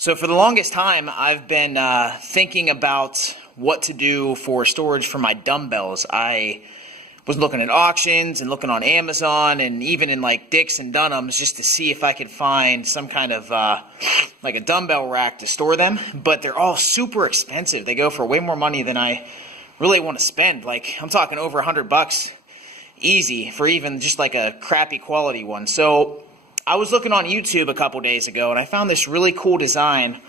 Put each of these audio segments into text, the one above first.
So for the longest time, I've been thinking about what to do for storage for my dumbbells. I was looking at auctions and looking on Amazon and even in like Dick's and Dunham's just to see if I could find some kind of like a dumbbell rack to store them. But they're all super expensive. They go for way more money than I really want to spend. Like I'm talking over $100 easy for even just like a crappy quality one. So I was looking on YouTube a couple days ago and I found this really cool design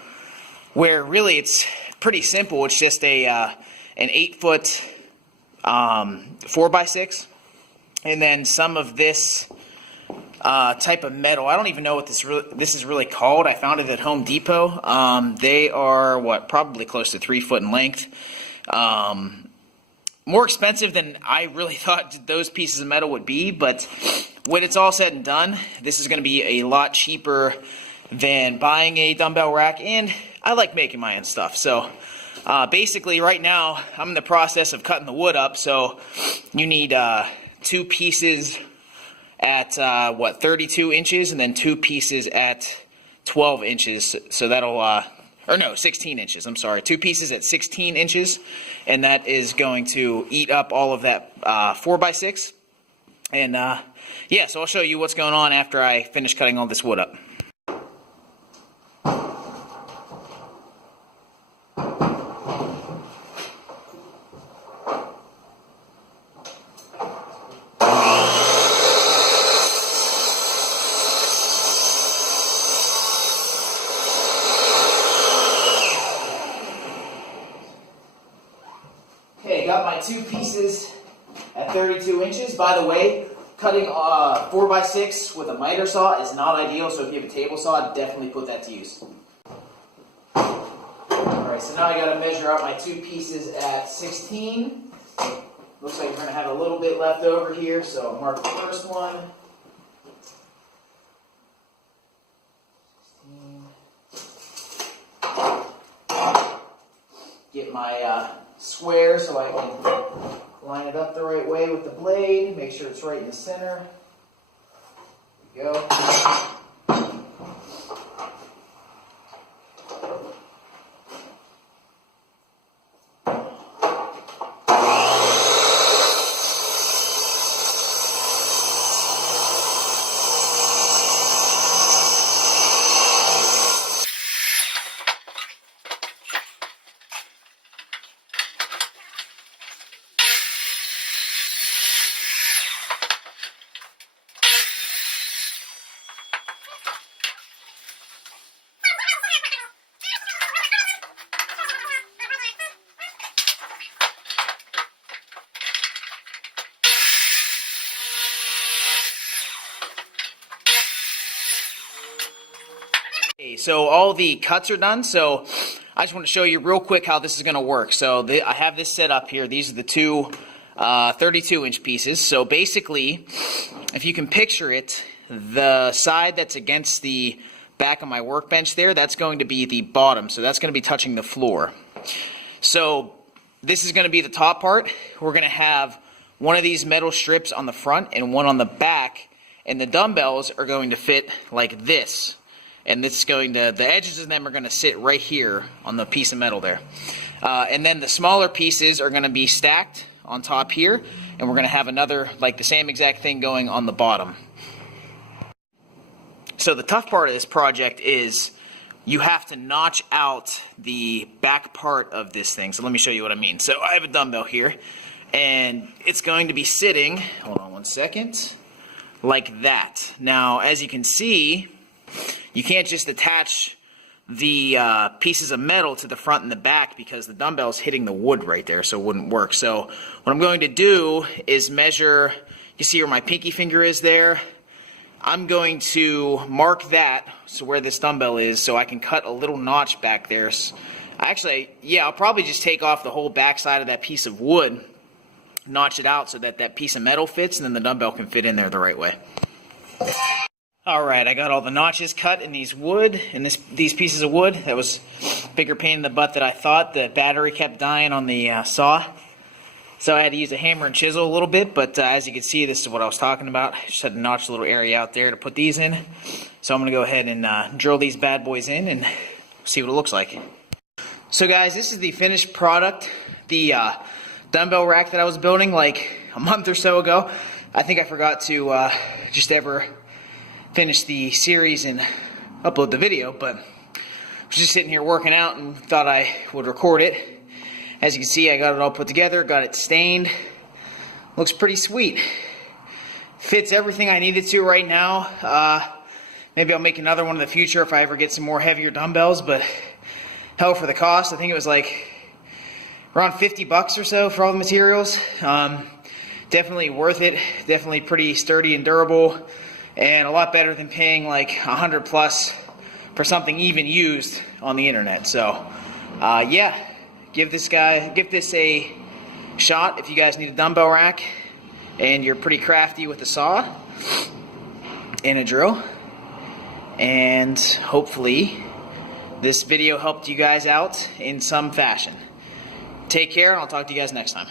where really it's pretty simple. It's just an 8-foot 4x6 and then some of this type of metal. I don't even know what this is really called. I found it at Home Depot. They are probably close to 3 foot in length. More expensive than I really thought those pieces of metal would be, but when it's all said and done, this is going to be a lot cheaper than buying a dumbbell rack, and I like making my own stuff. So basically right now I'm in the process of cutting the wood up, so you need 2 pieces at 32 inches and then 2 pieces at 12 inches, so that'll 16 inches, I'm sorry. 2 pieces at 16 inches, and that is going to eat up all of that 4x6. And yeah, so I'll show you what's going on after I finish cutting all this wood up. Okay, got my 2 pieces at 32 inches. By the way, cutting 4x6 with a miter saw is not ideal, so if you have a table saw, definitely put that to use. Alright, so now I got to measure out my 2 pieces at 16. Looks like we're going to have a little bit left over here, so I'll mark the first one. 16. Get my square so I can line it up the right way with the blade, make sure it's right in the center. There we go. So all the cuts are done, so I just want to show you real quick how this is going to work. So I have this set up here. These are the 2 32-inch pieces. So basically, if you can picture it, the side that's against the back of my workbench there, that's going to be the bottom. So that's going to be touching the floor. So this is going to be the top part. We're going to have one of these metal strips on the front and one on the back, and the dumbbells are going to fit like this. And it's going to, the edges of them are going to sit right here on the piece of metal there. And then the smaller pieces are going to be stacked on top here, and we're going to have another, like the same exact thing going on the bottom. So the tough part of this project is you have to notch out the back part of this thing. So let me show you what I mean. So I have a dumbbell here, and it's going to be sitting, hold on one second, like that. Now, as you can see, you can't just attach the pieces of metal to the front and the back because the dumbbell's hitting the wood right there, so it wouldn't work. So what I'm going to do is measure, you see where my pinky finger is there? I'm going to mark that, so where this dumbbell is, so I can cut a little notch back there. Actually, yeah, I'll probably just take off the whole back side of that piece of wood, notch it out so that that piece of metal fits, and then the dumbbell can fit in there the right way. Alright, I got all the notches cut in these these pieces of wood. That was a bigger pain in the butt than I thought. The battery kept dying on the saw. So I had to use a hammer and chisel a little bit, but as you can see, this is what I was talking about. I just had to notch a little area out there to put these in. So I'm going to go ahead and drill these bad boys in and see what it looks like. So guys, this is the finished product, the dumbbell rack that I was building like a month or so ago. I think I forgot to just ever finish the series and upload the video, but I was just sitting here working out and thought I would record it. As you can see, I got it all put together, got it stained. Looks pretty sweet. Fits everything I needed to right now. Maybe I'll make another one in the future if I ever get some more heavier dumbbells, but hell, for the cost, I think it was like around 50 bucks or so for all the materials. Definitely worth it. Definitely pretty sturdy and durable, and a lot better than paying like 100 plus for something even used on the internet. So yeah, give this a shot if you guys need a dumbbell rack and you're pretty crafty with a saw and a drill. And hopefully this video helped you guys out in some fashion. Take care, and I'll talk to you guys next time.